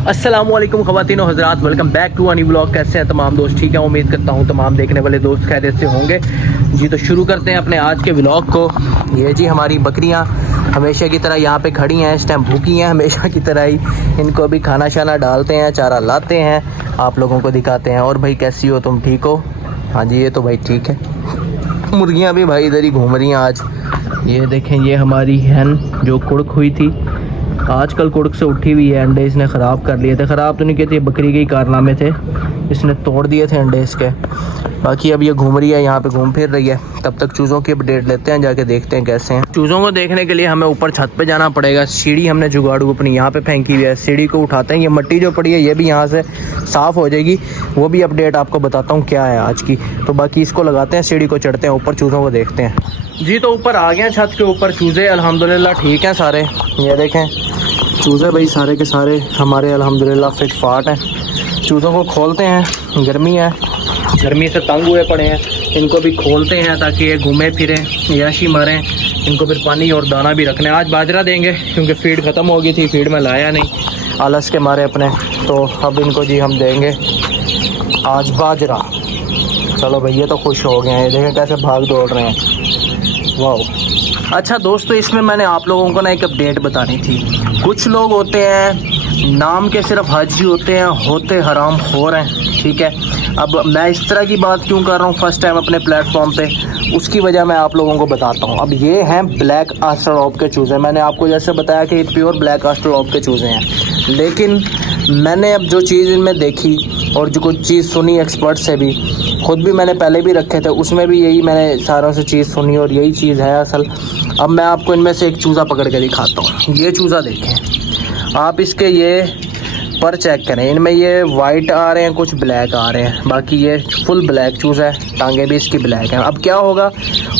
अस्सलामुअलैकुम ख़वातीन और हज़रात, वेलकम बैक टू अनी ब्लॉग। कैसे हैं तमाम दोस्त? ठीक है, उम्मीद करता हूँ तमाम देखने वाले दोस्त खैरियत से होंगे जी। तो शुरू करते हैं अपने आज के व्लॉग को। ये जी हमारी बकरियाँ हमेशा की तरह यहाँ पे खड़ी हैं, इस टाइम भूखी हैं हमेशा की तरह ही। इनको भी खाना शाना डालते हैं, चारा लाते हैं, आप लोगों को दिखाते हैं। और भाई कैसी हो तुम, ठीक हो? हाँ जी, ये तो भाई ठीक है। मुर्गियाँ भी भाई इधर ही घूम रही हैं आज। ये देखें, ये हमारी हैन जो कुड़क हुई थी, आजकल कुड़क से उठी हुई है। अंडे इसने ख़राब कर लिए थे, ख़राब तो नहीं किए थे, बकरी के ही कारनामे थे, इसने तोड़ दिए थे अंडे इसके। बाकी अब ये घूम रही है, यहाँ पे घूम फिर रही है। तब तक चूज़ों की अपडेट लेते हैं, जाके देखते हैं कैसे हैं। चूज़ों को देखने के लिए हमें ऊपर छत पे जाना पड़ेगा। सीढ़ी हमने जुगाड़ू अपनी यहाँ पे फेंकी हुई है, सीढ़ी को उठाते हैं। ये मिट्टी जो पड़ी है ये भी यहाँ से साफ़ हो जाएगी, वो भी अपडेट आपको बताता हूँ क्या है आज की। तो बाकी इसको लगाते हैं, सीढ़ी को चढ़ते हैं ऊपर, चूज़ों को देखते हैं जी। तो ऊपर आ गए हैं छत के ऊपर। चूज़े अल्हम्दुलिल्लाह ठीक हैं सारे, ये देखें चूज़े भाई सारे के सारे हमारे अल्हम्दुलिल्लाह फिट फाट हैं। चूज़ों को खोलते हैं, गर्मी है, गर्मी से तंग हुए पड़े हैं, इनको भी खोलते हैं ताकि ये घूमें फिरें, याशी मारें। इनको फिर पानी और दाना भी रखना है। आज बाजरा देंगे क्योंकि फीड ख़त्म हो गई थी, फीड में लाया नहीं आलस के मारे अपने, तो अब इनको जी हम देंगे आज बाजरा। चलो भैया तो खुश हो गए हैं, ये देखें कैसे भाग दौड़ रहे हैं, वाह। अच्छा दोस्तों, इसमें मैंने आप लोगों को ना एक अपडेट बतानी थी। कुछ लोग होते हैं नाम के सिर्फ हाजी होते हैं, होते हराम खोर हैं, ठीक है। अब मैं इस तरह की बात क्यों कर रहा हूँ फर्स्ट टाइम अपने प्लेटफॉर्म पे, उसकी वजह मैं आप लोगों को बताता हूँ। अब ये हैं ब्लैक ऑस्ट्रेलोप के चूज़े। मैंने आपको जैसे बताया कि प्योर ब्लैक ऑस्ट्रेलोप के चूज़े हैं, लेकिन मैंने अब जो चीज़ इनमें देखी और जो कुछ चीज़ सुनी एक्सपर्ट से भी, ख़ुद भी मैंने पहले भी रखे थे, उसमें भी यही मैंने सारों से चीज़ सुनी और यही चीज़ है असल। अब मैं आपको इनमें से एक चूज़ा पकड़ के दिखाता हूँ। ये चूज़ा देखें आप, इसके ये पर चेक करें, इनमें ये वाइट आ रहे हैं, कुछ ब्लैक आ रहे हैं, बाकी ये फुल ब्लैक चूज़ा है, टांगे भी इसकी ब्लैक हैं। अब क्या होगा,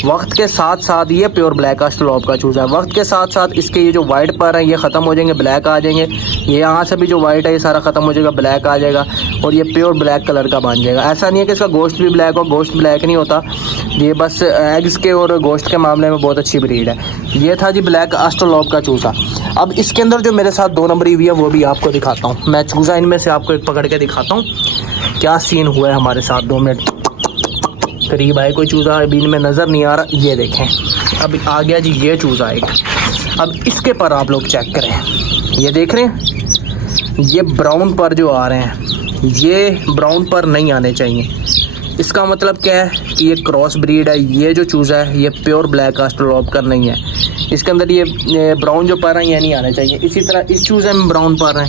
वक्त के साथ साथ ये प्योर ब्लैक ऑस्ट्रेलोप का चूज़ा है, वक्त के साथ साथ इसके ये जो वाइट पर हैं ये ख़त्म हो जाएंगे, ब्लैक आ जाएंगे। ये यहाँ से भी जो वाइट है ये सारा ख़त्म हो जाएगा, ब्लैक आ जाएगा और ये प्योर ब्लैक कलर का बन जाएगा। ऐसा नहीं है कि इसका गोश्त भी ब्लैक हो, गोश्त ब्लैक नहीं होता, ये बस एग्स के और गोश्त के मामले में बहुत अच्छी ब्रीड है। ये था जी ब्लैक ऑस्ट्रेलोप का चूज़ा। अब इसके अंदर जो मेरे साथ 2 नंबरी हुई है वो भी आपको दिखाता हूँ। मैं चूज़ा इनमें से आपको एक पकड़ के दिखाता हूँ क्या सीन हुआ है हमारे साथ। 2 मिनट करीब आए, कोई चूज़ा अभी इनमें नज़र नहीं आ रहा। ये देखें अब आ गया जी ये चूज़ा एक। अब इसके पर आप लोग चेक करें, ये देख रहे हैं ये ब्राउन पर जो आ रहे हैं, ये ब्राउन पर नहीं आने चाहिए। इसका मतलब क्या है कि ये क्रॉस ब्रीड है। ये जो चूज़ा है ये प्योर ब्लैक ऑस्ट्रेलोप का नहीं है, इसके अंदर ये ब्राउन जो पर हैं ये नहीं आने चाहिए। इसी तरह इस चूज़े में ब्राउन पर हैं,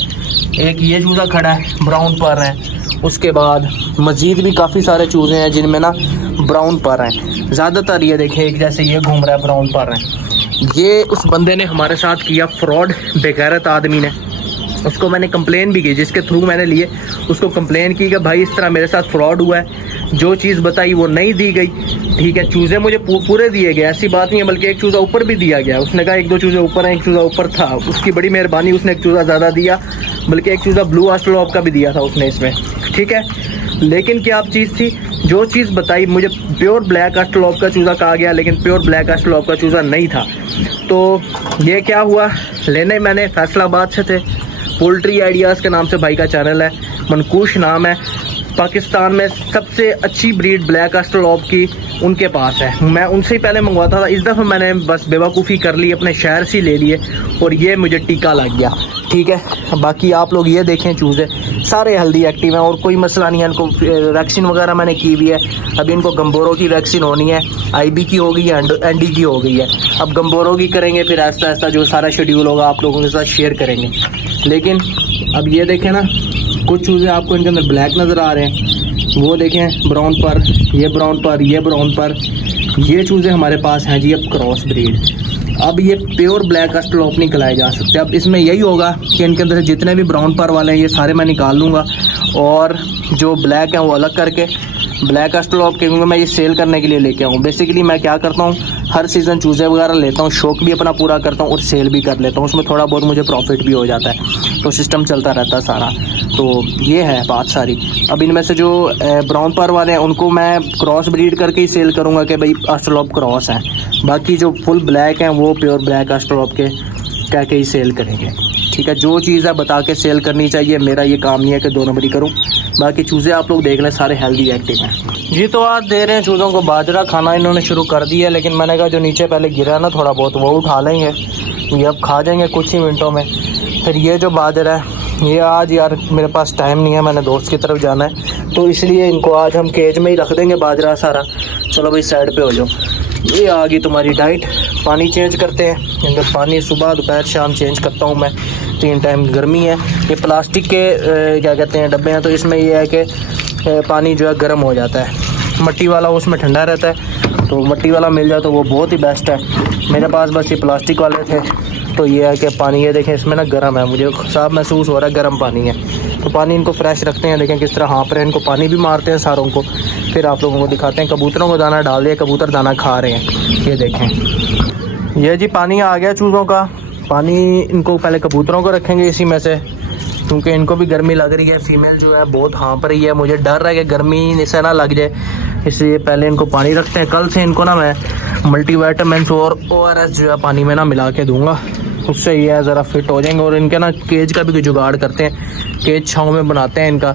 एक ये चूज़ा खड़ा है ब्राउन पर है, उसके बाद मज़ीद भी काफ़ी सारे चूज़े हैं जिनमें ना ब्राउन पर हैं। ज़्यादातर ये देखें एक जैसे ये घूम रहा है ब्राउन पर हैं। ये उस बंदे ने हमारे साथ किया फ्रॉड, बेगैरत आदमी ने। उसको मैंने कंप्लेन भी की, जिसके थ्रू मैंने लिए उसको कंप्लेन की कि भाई इस तरह मेरे साथ फ्रॉड हुआ है, जो चीज़ बताई वो नहीं दी गई, ठीक है। चूज़े मुझे पूरे दिए गए, ऐसी बात नहीं है, बल्कि एक चूज़ा ऊपर भी दिया गया। उसने कहा 1-2 चूज़े ऊपर हैं, एक चूज़ा ऊपर था, उसकी बड़ी मेहरबानी, उसने एक चूज़ा ज़्यादा दिया, बल्कि एक चूज़ा ब्लू ऑस्ट्रेलोप का भी दिया था उसने इसमें, ठीक है। लेकिन क्या चीज़ थी, जो चीज़ बताई मुझे प्योर ब्लैक ऑस्ट्रेलोप का चूज़ा कहा गया, लेकिन प्योर ब्लैक ऑस्ट्रेलोप का चूज़ा नहीं था। तो ये क्या हुआ, लेने मैंने फैसलाबाद से थे, पोल्ट्री आइडियाज़ के नाम से भाई का चैनल है, मनकूश नाम है। पाकिस्तान में सबसे अच्छी ब्रीड ब्लैक ऑस्ट्रेलोप की उनके पास है, मैं उनसे ही पहले मंगवाता था। इस दफ़ा मैंने बस बेवकूफ़ी कर ली, अपने शहर से ले लिए और ये मुझे टीका लग गया, ठीक है। बाकी आप लोग ये देखें चूज़े सारे हेल्दी एक्टिव हैं और कोई मसला नहीं है। इनको वैक्सीन वगैरह मैंने की हुई है। अभी इनको गम्बोरों की वैक्सीन होनी है, IB की हो गई है, ND की हो गई है। अब गम्बोरों की करेंगे, फिर आहिस्ता आहिस्ता जो सारा शेड्यूल होगा आप लोगों के साथ शेयर करेंगे। लेकिन अब ये देखें ना, कुछ चूज़े आपको इनके अंदर ब्लैक नज़र आ रहे हैं, वो देखें ब्राउन पर, ये ब्राउन पर, ये ब्राउन पर, ये चूज़े हमारे पास हैं जी अब क्रॉस ब्रीड। अब ये प्योर ब्लैक ऑस्ट्रेलोप नहीं खिलाए जा सकते। अब इसमें यही होगा कि इनके अंदर से जितने भी ब्राउन पर वाले हैं ये सारे मैं निकाल लूँगा और जो ब्लैक हैं वो अलग करके ब्लैक ऑस्ट्रेलोप के, क्योंकि मैं ये सेल करने के लिए लेके आऊँ। बेसिकली मैं क्या करता हूँ, हर सीज़न चूज़े वगैरह लेता हूँ, शौक भी अपना पूरा करता हूँ और सेल भी कर लेता हूँ, उसमें थोड़ा बहुत मुझे प्रॉफिट भी हो जाता है, तो सिस्टम चलता रहता है सारा। तो ये है बात सारी। अब इनमें से जो ब्राउन पर वाले हैं उनको मैं क्रॉस ब्रीड करके ही सेल करूँगा कि भाई ऑस्ट्रेलोप क्रॉस हैं। बाकी जो फुल ब्लैक हैं वो प्योर ब्लैक ऑस्ट्रेलोप के कह के ही सेल करेंगे, ठीक। ठीक है, जो चीज़ है बता के सेल करनी चाहिए, मेरा ये काम नहीं है कि 2 नंबरी करूँ। बाकी चूज़े आप लोग देख लें सारे हेल्दी एक्टिव हैं जी। तो आज दे रहे हैं चूज़ों को बाजरा, खाना इन्होंने शुरू कर दिया है, लेकिन मैंने कहा जो नीचे पहले गिरा ना थोड़ा बहुत वो उठा लेंगे, ये अब खा जाएंगे कुछ ही मिनटों में। फिर ये जो बाजरा है ये आज यार मेरे पास टाइम नहीं है, मैंने दोस्त की तरफ जाना है, तो इसलिए इनको आज हम केज में ही रख देंगे बाजरा सारा। चलो भाई साइड पे हो जाओ। ये आ गई तुम्हारी डाइट। पानी चेंज करते हैं, इनका पानी सुबह दोपहर शाम चेंज करता हूँ मैं, 3 टाइम। गर्मी है, ये प्लास्टिक के क्या कहते हैं डब्बे हैं, तो इसमें ये है कि पानी जो है गर्म हो जाता है। मिट्टी वाला उसमें ठंडा रहता है, तो मिट्टी वाला मिल जाए तो वो बहुत ही बेस्ट है। मेरे पास बस ये प्लास्टिक वाले थे, तो ये है कि पानी ये देखें इसमें ना गर्म है, मुझे साफ महसूस हो रहा है गर्म पानी है। तो पानी इनको फ्रेश रखते हैं, देखें किस तरह हाँप रहे हैं, इनको पानी भी मारते हैं सारों को, फिर आप लोगों को दिखाते हैं। कबूतरों को दाना डाल दिया, कबूतर दाना खा रहे हैं, ये देखें। ये जी पानी आ गया चूज़ों का। पानी इनको पहले कबूतरों को रखेंगे इसी में से, क्योंकि इनको भी गर्मी लग रही है। फीमेल जो है बहुत हाँप रही है, मुझे डर है कि गर्मी से ना लग जाए, इसलिए पहले इनको पानी रखते हैं। कल से इनको ना मैं मल्टीविटामिन्स और ORS जो है पानी में ना मिला के दूंगा, उससे ये है ज़रा फिट हो जाएंगे। और इनके ना केज का भी कोई जुगाड़ करते हैं, केज छाँव में बनाते हैं इनका,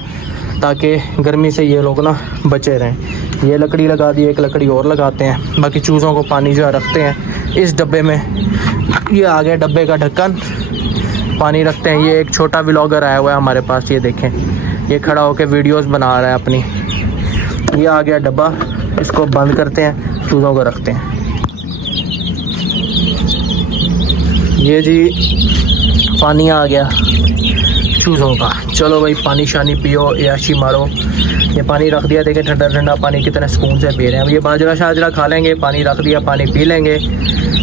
ताकि गर्मी से ये लोग ना बचे रहें। ये लकड़ी लगा दी, एक लकड़ी और लगाते हैं। बाकी चूज़ों को पानी जो है रखते हैं इस डब्बे में। ये आ गया डब्बे का ढक्कन, पानी रखते हैं। ये एक छोटा व्लॉगर आया हुआ है हमारे पास, ये देखें, ये खड़ा होकर वीडियोस बना रहा है अपनी। ये आ गया डब्बा, इसको बंद करते हैं, चूज़ों को रखते हैं। ये जी पानी आ गया चूज़ों का। चलो भाई पानी शानी पियो, याशी मारो। ये पानी रख दिया, देखें ठंडा ठंडा पानी कितने सुकून से पी रहे हैं। अब ये बाजरा शाजरा खा लेंगे, पानी रख दिया, पानी पी लेंगे,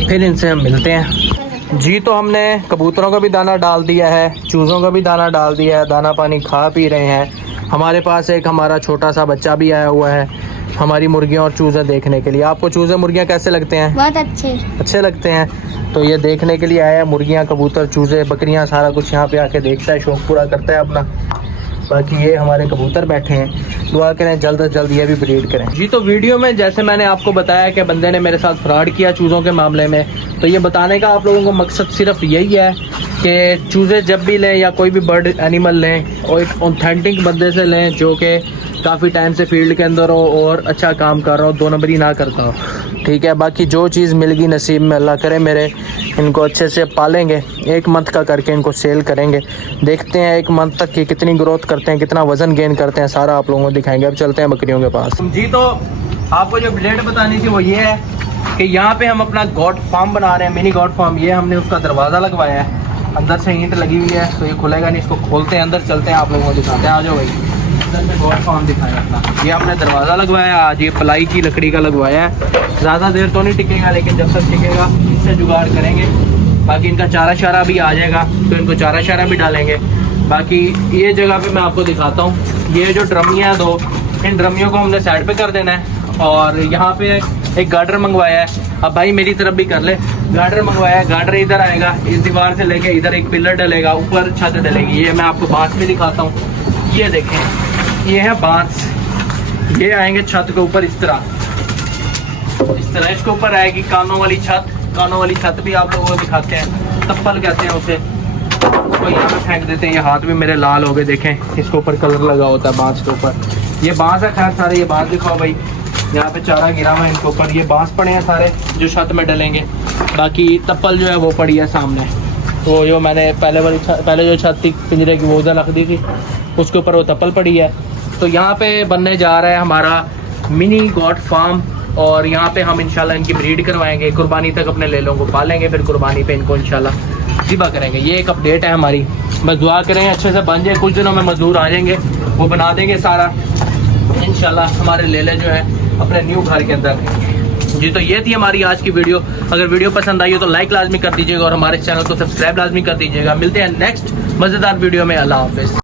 फिर इनसे हम मिलते हैं जी। तो हमने कबूतरों का भी दाना डाल दिया है, चूज़ों का भी दाना डाल दिया है, दाना पानी खा पी रहे हैं। हमारे पास एक हमारा छोटा सा बच्चा भी आया हुआ है हमारी मुर्गियाँ और चूज़े देखने के लिए। आपको चूज़े मुर्गियाँ कैसे लगते हैं? बहुत अच्छे लगते हैं। तो ये देखने के लिए आया है, मुर्गियाँ कबूतर चूज़े बकरियाँ सारा कुछ यहाँ पे आके देखता है, शौक पूरा करता है अपना। बाकी ये हमारे कबूतर बैठे हैं, दुआ करें जल्द से जल्द ये भी ब्रीड करें जी। तो वीडियो में जैसे मैंने आपको बताया कि बंदे ने मेरे साथ फ्रॉड किया चूज़ों के मामले में, तो ये बताने का आप लोगों को मकसद सिर्फ यही है कि चूज़े जब भी लें या कोई भी बर्ड एनिमल लें, और एक ऑथेंटिक बंदे से लें जो कि काफ़ी टाइम से फील्ड के अंदर हो और अच्छा काम कर रहा हो, 2 नंबरी ना करता हो, ठीक है। बाकी जो चीज़ मिल गई नसीब में, अल्लाह करे मेरे इनको अच्छे से पालेंगे, 1 मंथ का करके इनको सेल करेंगे, देखते हैं 1 मंथ तक की कितनी ग्रोथ करते हैं, कितना वज़न गेन करते हैं, सारा आप लोगों को दिखाएंगे। अब चलते हैं बकरियों के पास जी। तो आपको जो अपडेट बतानी थी वो ये है कि यहाँ पे हम अपना गॉड फार्म बना रहे हैं, मिनी गॉड फार्म। ये हमने उसका दरवाज़ा लगवाया है, अंदर से ईंट लगी हुई है, तो ये खुलेगा नहीं, इसको खोलते हैं, अंदर चलते हैं, आप लोगों को दिखाते हैं। आ जाओ भाई, अंदर से गॉड फार्म दिखाएं अपना। ये हमने दरवाज़ा लगवाया आज, ये प्लाई की लकड़ी का लगवाया है। ज़्यादा देर तो नहीं टिकेगा, लेकिन जब तक टिकेगा इससे जुगाड़ करेंगे। बाकी इनका चारा शारा भी आ जाएगा, तो इनको चारा शारा भी डालेंगे। बाकी ये जगह पे मैं आपको दिखाता हूँ, ये जो ड्रमियाँ हैं 2, इन ड्रमियों को हमने साइड पे कर देना है। और यहाँ पे एक गार्डर मंगवाया है, अब भाई मेरी तरफ भी कर ले। गार्डर मंगवाया है, गार्डर इधर आएगा, इस दीवार से लेके इधर एक पिलर डलेगा, ऊपर छत डलेगी। ये मैं आपको बांस भी दिखाता हूँ, ये देखें, ये है बांस, ये आएंगे छत के ऊपर इस तरह इसके ऊपर आएगी कानों वाली छत। कानों वाली छत भी आप लोगों को दिखाते हैं, तप्पल कहते हैं उसे। उसको यहाँ पे फेंक देते हैं। ये हाथ भी मेरे लाल हो गए, देखें इसके ऊपर कलर लगा होता है बांस के ऊपर। ये बांस है खैर सारे, ये बांस दिखाओ भाई, यहाँ पे चारा गिरा हुआ है इनके ऊपर। ये बांस पड़े हैं सारे जो छत में डलेंगे। बाकी तप्पल जो है वो पड़ी है सामने, वो जो मैंने पहले जो छत थी पिंजरे की वो उधर रख दी थी, उसके ऊपर वो तप्पल पड़ी है। तो यहाँ पे बनने जा रहा है हमारा मिनी गॉड फार्म, और यहाँ पे हम इंशाल्लाह इनकी ब्रीड करवाएंगे, कुर्बानी तक अपने लेलों को पालेंगे, फिर कुर्बानी पे इनको इंशाल्लाह ज़िबा करेंगे। ये एक अपडेट है हमारी, बस दुआ करें अच्छे से बन जाए। कुछ दिनों में मजदूर आ जाएंगे, वो बना देंगे सारा इंशाल्लाह, हमारे लेले जो है अपने न्यू घर के अंदर जी। तो ये थी हमारी आज की वीडियो। अगर वीडियो पसंद आई हो तो लाइक लाजमी कर दीजिएगा और हमारे चैनल को सब्सक्राइब लाजमी कर दीजिएगा। मिलते हैं नेक्स्ट मज़ेदार वीडियो में। अल्लाह हाफिज़।